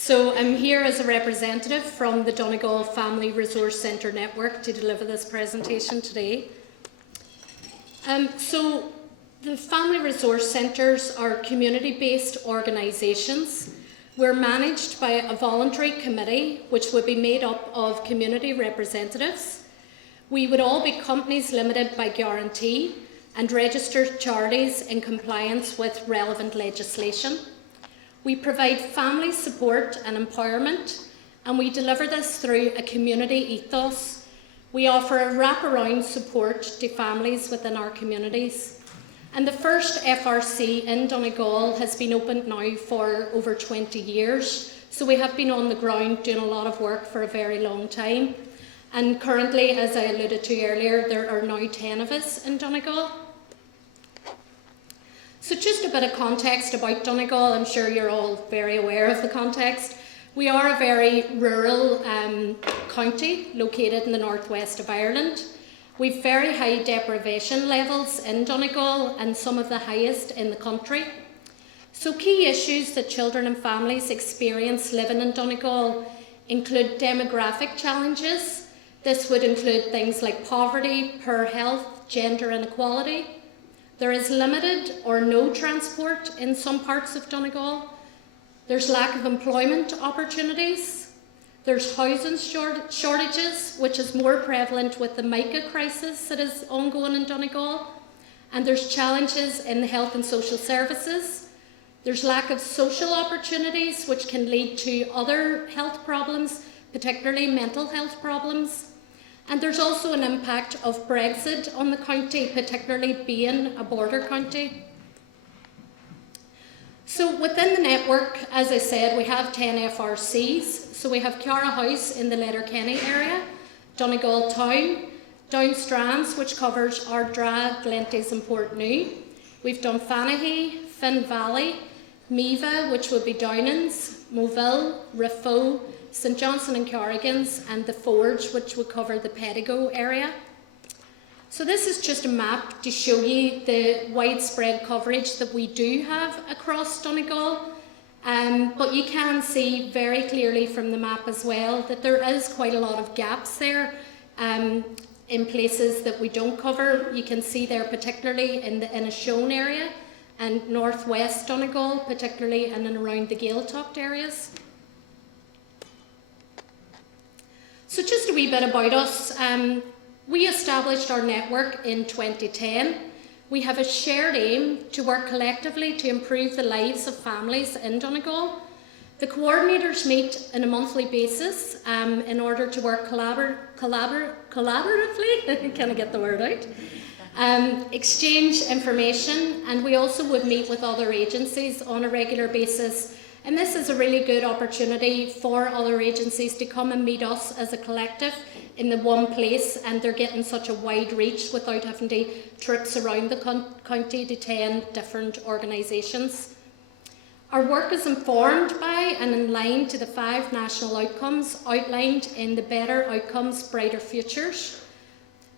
So I'm here as a representative from the Donegal Family Resource Centre Network to deliver this presentation today. So the Family Resource Centres are community-based organisations. We're managed by a voluntary committee which would be made up of community representatives. We would all be companies limited by guarantee and registered charities in compliance with relevant legislation. We provide family support and empowerment, and we deliver this through a community ethos. We offer a wraparound support to families within our communities. And the first FRC in Donegal has been opened now for over 20 years, so we have been on the ground doing a lot of work for a very long time. And currently, as I alluded to earlier, there are now 10 of us in Donegal. So just a bit of context about Donegal. I'm sure you're all very aware of the context. We are a very rural county located in the northwest of Ireland. We've very high deprivation levels in Donegal and some of the highest in the country. So key issues that children and families experience living in Donegal include demographic challenges. This would include things like poverty, poor health, gender inequality. There is limited or no transport in some parts of Donegal. There's lack of employment opportunities. There's housing shortages, which is more prevalent with the mica crisis that is ongoing in Donegal. And there's challenges in the health and social services. There's lack of social opportunities, which can lead to other health problems, particularly mental health problems. And there's also an impact of Brexit on the county, particularly being a border county. So within the network, as I said, we have 10 FRCs. So we have Cara House in the Letterkenny area, Donegal Town, Downstrands, which covers Ardra, Glenties and Portnew. We've done Fanahy, Finn Valley, Meva, which would be Downings, Moville, Rifo, St Johnson and Corrigan's, and the Forge, which would cover the Pedigo area. So this is just a map to show you the widespread coverage that we do have across Donegal. But you can see very clearly from the map as well that there is quite a lot of gaps there in places that we don't cover. You can see there particularly in the Inishowen area and northwest Donegal, particularly in and around the Gaeltacht areas. So just a wee bit about us. We established our network in 2010. We have a shared aim to work collectively to improve the lives of families in Donegal. The coordinators meet on a monthly basis in order to work collaboratively, can I get the word out? Exchange information, and we also would meet with other agencies on a regular basis. And this is a really good opportunity for other agencies to come and meet us as a collective in the one place, and they're getting such a wide reach without having to trips around the county to 10 different organisations. Our work is informed by and in line to the 5 national outcomes outlined in the Better Outcomes, Brighter Futures.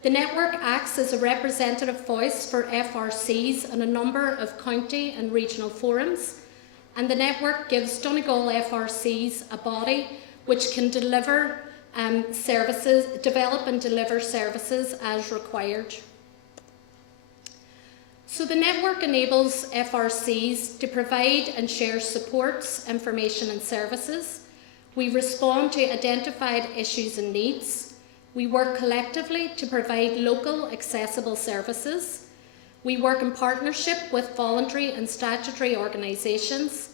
The network acts as a representative voice for FRCs on a number of county and regional forums. And the network gives Donegal FRCs a body which can deliver develop and deliver services as required. So the network enables FRCs to provide and share supports, information and services. We respond to identified issues and needs. We work collectively to provide local accessible services. We work in partnership with voluntary and statutory organisations.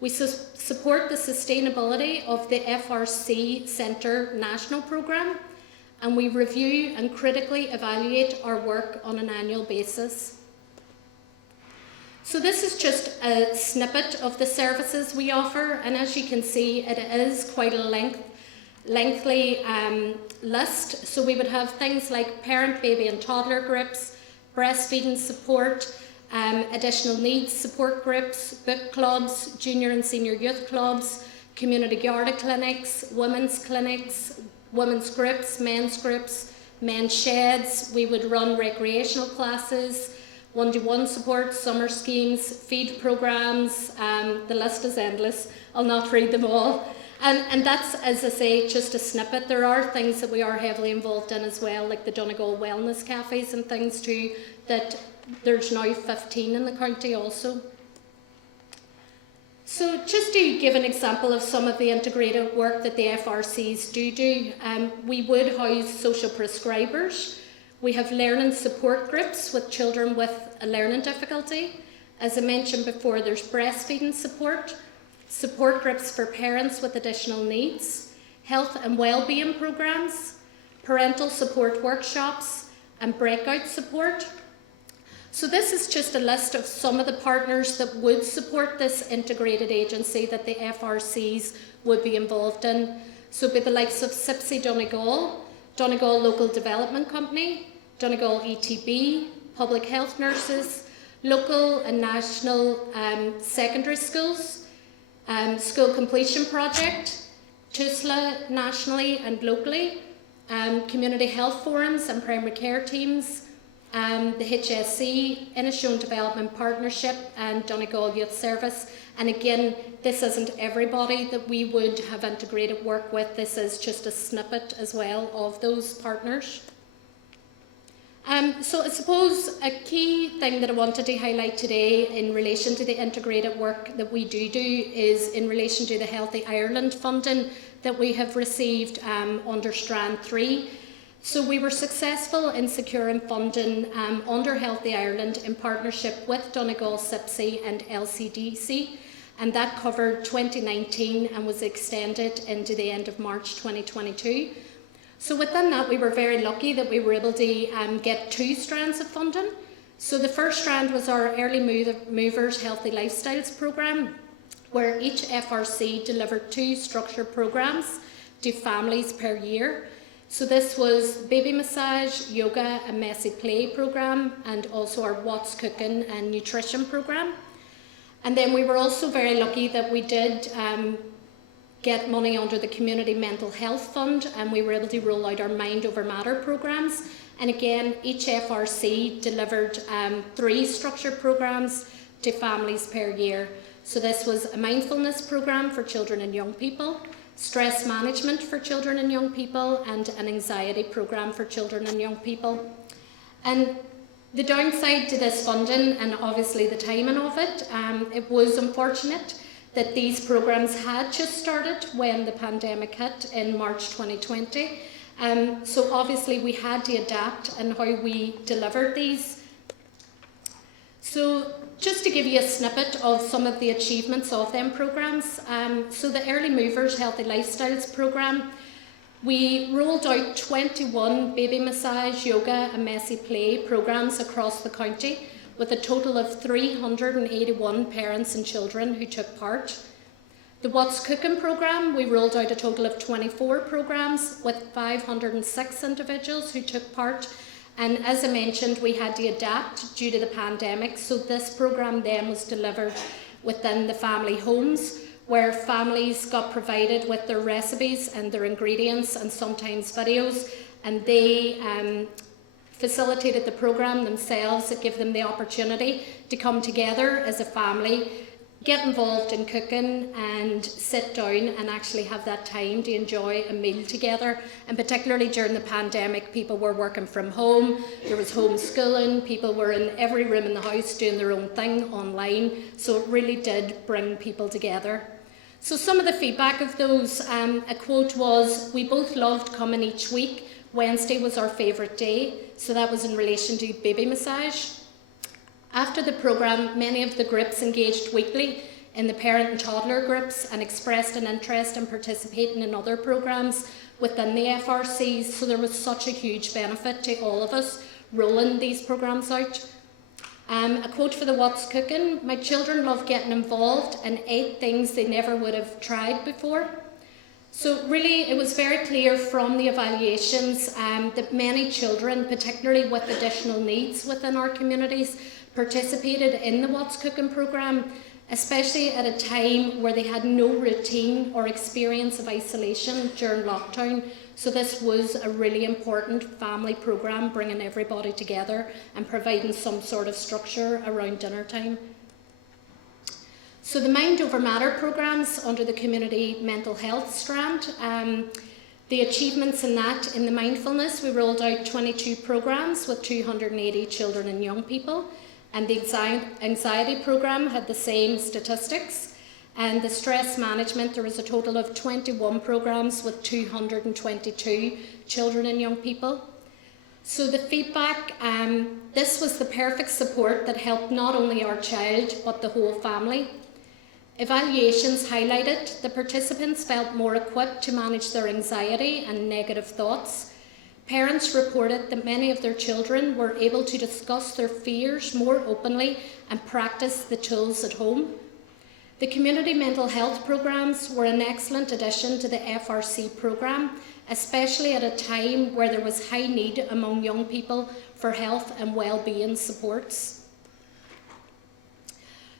We support the sustainability of the FRC Centre National Programme, and we review and critically evaluate our work on an annual basis. So this is just a snippet of the services we offer, and as you can see, it is quite a lengthy list. So we would have things like parent, baby and toddler groups, breastfeeding support, additional needs support groups, book clubs, junior and senior youth clubs, community Garda clinics, women's groups, men's sheds. We would run recreational classes. one-to-one support, summer schemes, feed programmes, the list is endless. I'll not read them all. And that's, as I say, just a snippet. There are things that we are heavily involved in as well, like the Donegal wellness cafes and things too, that there's now 15 in the county also. So just to give an example of some of the integrated work that the FRCs do, we would house social prescribers. We have learning support groups with children with a learning difficulty. As I mentioned before, there's breastfeeding support groups for parents with additional needs, health and wellbeing programs, parental support workshops, and breakout support. So this is just a list of some of the partners that would support this integrated agency that the FRCs would be involved in. So it'd be the likes of CYPSC Donegal, Donegal Local Development Company, Donegal ETB, public health nurses, local and national secondary schools, School Completion Project, TUSLA nationally and locally, community health forums and primary care teams, the HSC, Inishowen Development Partnership and Donegal Youth Service. And again, this isn't everybody that we would have integrated work with, this is just a snippet as well of those partners. So I suppose a key thing that I wanted to highlight today in relation to the integrated work that we do is in relation to the Healthy Ireland funding that we have received under Strand 3. So we were successful in securing funding under Healthy Ireland in partnership with Donegal CYPSC and LCDC, and that covered 2019 and was extended into the end of March 2022. So within that, we were very lucky that we were able to get 2 strands of funding. So the first strand was our Early Movers Healthy Lifestyles programme, where each FRC delivered 2 structured programmes to families per year. So this was baby massage, yoga and messy play programme, and also our What's Cooking and nutrition programme. And then we were also very lucky that we did get money under the Community Mental Health Fund, and we were able to roll out our Mind Over Matter programmes. And again, each FRC delivered 3 structured programmes to families per year. So this was a mindfulness programme for children and young people, stress management for children and young people, and an anxiety programme for children and young people. And the downside to this funding, and obviously the timing of it, it was unfortunate that these programmes had just started when the pandemic hit in March 2020. So obviously we had to adapt in how we delivered these. So just to give you a snippet of some of the achievements of them programmes, so the Early Movers Healthy Lifestyles programme, we rolled out 21 baby massage, yoga and messy play programmes across the county, with a total of 381 parents and children who took part. The What's Cooking programme, we rolled out a total of 24 programmes with 506 individuals who took part. And as I mentioned, we had to adapt due to the pandemic, so this programme then was delivered within the family homes, where families got provided with their recipes and their ingredients and sometimes videos, and they facilitated the programme themselves that give them the opportunity to come together as a family, get involved in cooking and sit down and actually have that time to enjoy a meal together. And particularly during the pandemic, people were working from home, there was homeschooling, people were in every room in the house doing their own thing online, so it really did bring people together. So some of the feedback of those, a quote was, "We both loved coming each week. Wednesday was our favourite day." So that was in relation to baby massage. After the programme, many of the groups engaged weekly in the parent and toddler groups and expressed an interest in participating in other programmes within the FRCs. So there was such a huge benefit to all of us rolling these programmes out. A quote for the What's Cooking: "My children love getting involved and ate things they never would have tried before." So really it was very clear from the evaluations that many children, particularly with additional needs within our communities, participated in the What's Cooking programme. especially at a time where they had no routine or experience of isolation during lockdown. So this was a really important family programme, bringing everybody together and providing some sort of structure around dinner time. So the Mind Over Matter programmes under the Community Mental Health strand, the achievements in that, in the mindfulness, we rolled out 22 programmes with 280 children and young people. And the anxiety programme had the same statistics. And the stress management, there was a total of 21 programmes with 222 children and young people. So the feedback, this was the perfect support that helped not only our child, but the whole family. Evaluations highlighted the participants felt more equipped to manage their anxiety and negative thoughts. Parents reported that many of their children were able to discuss their fears more openly and practice the tools at home. The community mental health programmes were an excellent addition to the FRC programme, especially at a time where there was high need among young people for health and well-being supports.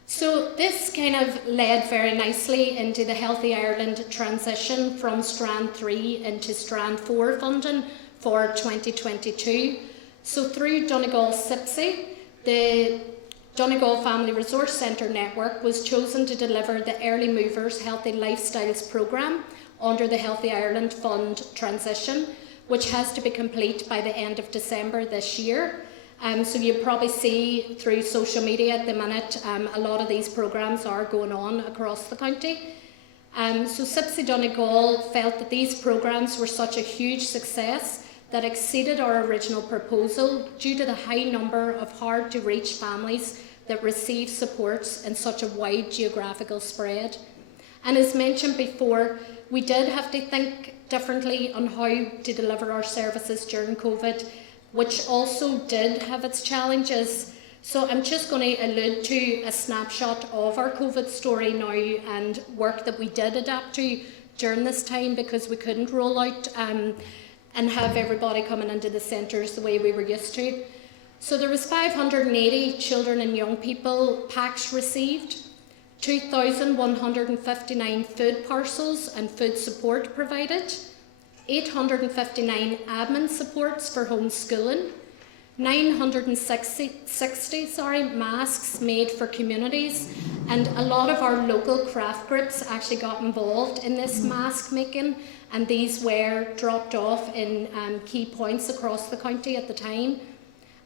So this kind of led very nicely into the Healthy Ireland transition from Strand 3 into Strand 4 funding for 2022. So through Donegal CYPSC, the Donegal Family Resource Centre network was chosen to deliver the Early Movers Healthy Lifestyles programme under the Healthy Ireland Fund transition, which has to be complete by the end of December this year. So you probably see through social media at the minute, a lot of these programmes are going on across the county. So CYPSC Donegal felt that these programmes were such a huge success that exceeded our original proposal due to the high number of hard-to-reach families that receive supports in such a wide geographical spread. And as mentioned before, we did have to think differently on how to deliver our services during COVID, which also did have its challenges. So I'm just going to allude to a snapshot of our COVID story now and work that we did adapt to during this time, because we couldn't roll out and have everybody coming into the centres the way we were used to. So there was 580 children and young people packs received, 2,159 food parcels and food support provided, 859 admin supports for homeschooling, 960 masks made for communities, and a lot of our local craft groups actually got involved in this mask making, and these were dropped off in key points across the county at the time.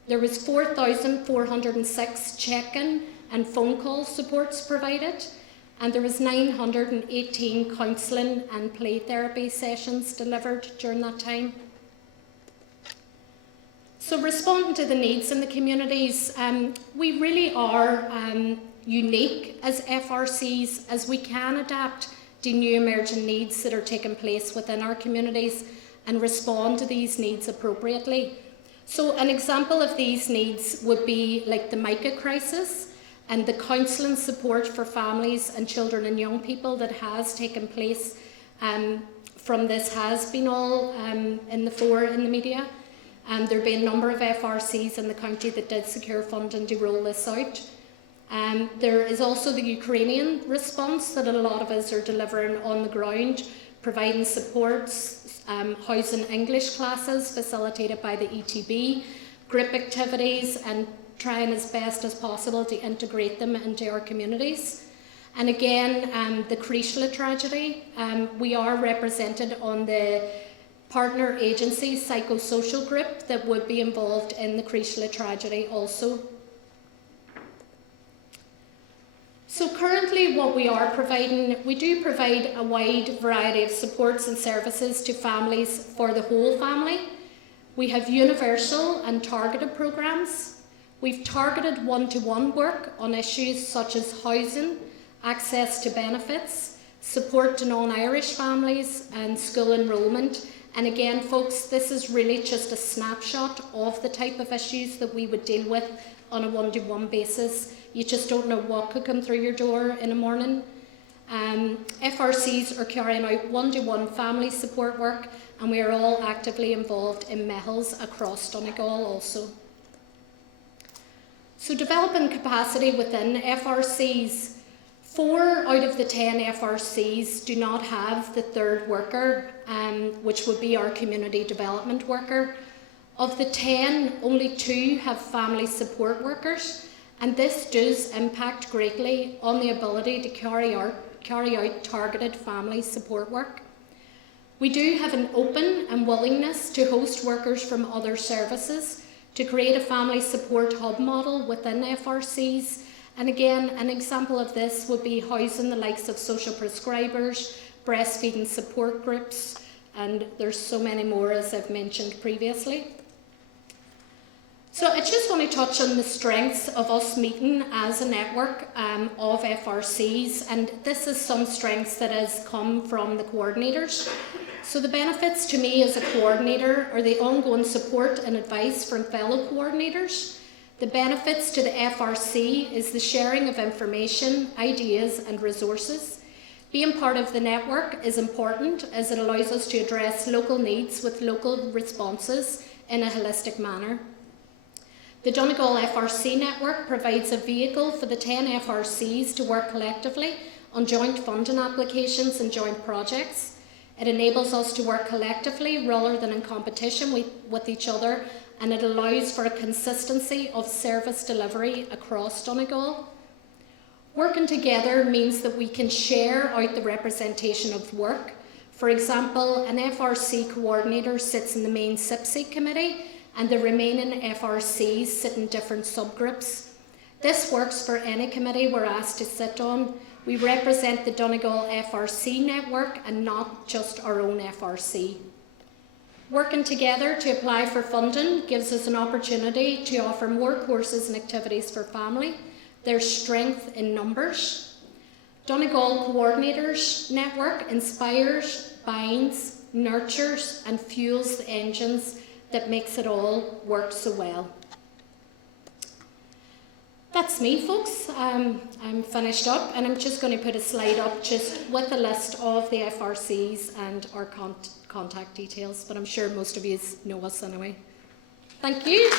There was 4,406 check-in and phone call supports provided, and there was 918 counselling and play therapy sessions delivered during that time. So responding to the needs in the communities, we really are unique as FRCs, as we can adapt to new emerging needs that are taking place within our communities and respond to these needs appropriately. So an example of these needs would be like the mica crisis and the counselling support for families and children and young people that has taken place from this has been all in the fore in the media. There have been a number of FRCs in the county that did secure funding to roll this out. There is also the Ukrainian response that a lot of us are delivering on the ground, providing supports, housing English classes facilitated by the ETB, group activities, and trying as best as possible to integrate them into our communities. And again, the Creeshla tragedy, we are represented on the partner agency psychosocial group that would be involved in the Creeshla tragedy also. So currently what we are providing, we do provide a wide variety of supports and services to families for the whole family. We have universal and targeted programmes. We've targeted one-to-one work on issues such as housing, access to benefits, support to non-Irish families, and school enrolment. And again, folks, this is really just a snapshot of the type of issues that we would deal with on a one-to-one basis. You just don't know what could come through your door in a morning. FRCs are carrying out one-to-one family support work, and we are all actively involved in MEHLs across Donegal also. So developing capacity within FRCs. 4 out of the 10 FRCs do not have the third worker, which would be our community development worker. Of the 10, only 2 have family support workers, and this does impact greatly on the ability to carry out targeted family support work. We do have an open and willingness to host workers from other services to create a family support hub model within FRCs. And again, an example of this would be housing the likes of social prescribers, breastfeeding support groups, and there's so many more as I've mentioned previously. So I just want to touch on the strengths of us meeting as a network of FRCs, and this is some strengths that has come from the coordinators. So the benefits to me as a coordinator are the ongoing support and advice from fellow coordinators. The benefits to the FRC is the sharing of information, ideas and resources. Being part of the network is important as it allows us to address local needs with local responses in a holistic manner. The Donegal FRC network provides a vehicle for the 10 FRCs to work collectively on joint funding applications and joint projects. It enables us to work collectively rather than in competition with each other, and it allows for a consistency of service delivery across Donegal. Working together means that we can share out the representation of work. For example, an FRC coordinator sits in the main CYPSC committee and the remaining FRCs sit in different subgroups. This works for any committee we're asked to sit on. We represent the Donegal FRC network and not just our own FRC. Working together to apply for funding gives us an opportunity to offer more courses and activities for family. There's strength in numbers. Donegal Coordinators Network inspires, binds, nurtures and fuels the engines that makes it all work so well. That's me, folks. I'm finished up, and I'm just going to put a slide up just with a list of the FRCs and our contact details, but I'm sure most of you know us anyway. Thank you.